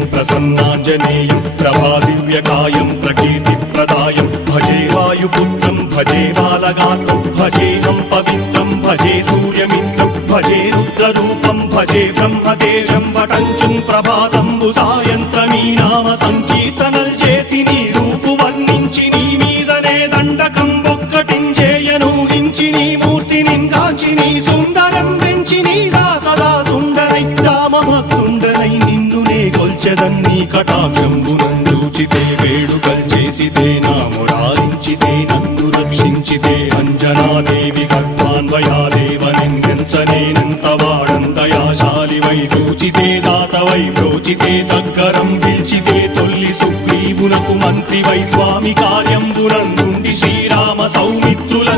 ప్రసన్నాంజనేయం ప్రభాదివ్యకాయం ప్రకీర్తిప్రదాయం భజే వాయుపుత్రం భజే బాలగాత్రం భజేహం పవిత్రం భజే సూర్యమిత్రం భజే రుద్రరూపం భజే బ్రహ్మదేవం వటంచుం ప్రభాతంబు సాయంత్రమీ నామ సంకీర్తనల్ చేసి నీ రూపు వర్ణించి నీ మీదనే దండకం ఒక్కటించేయనూహించి నీ మూర్తిని కాంచి నీ సుందరం పెంచి నీ దాసదా సుందరై రామభక్తుండరై నిన్నునే కొల్చెదన్నీ కటాక్షంబునందూచితే వేడుకల్ చేసితే నా మురారించితే నన్ను రక్షించితే అంజనాదేవి గర్భాన్వయాదేవనెంచనేనంత వాడందయాశాలివై చూచితే దాతవై బ్రోచితే దగ్గరం పిల్చితే తొల్లి సుగ్రీవునకు మంత్రివై స్వామి కార్యంబునందుండి శ్రీరామ సౌమిత్రుల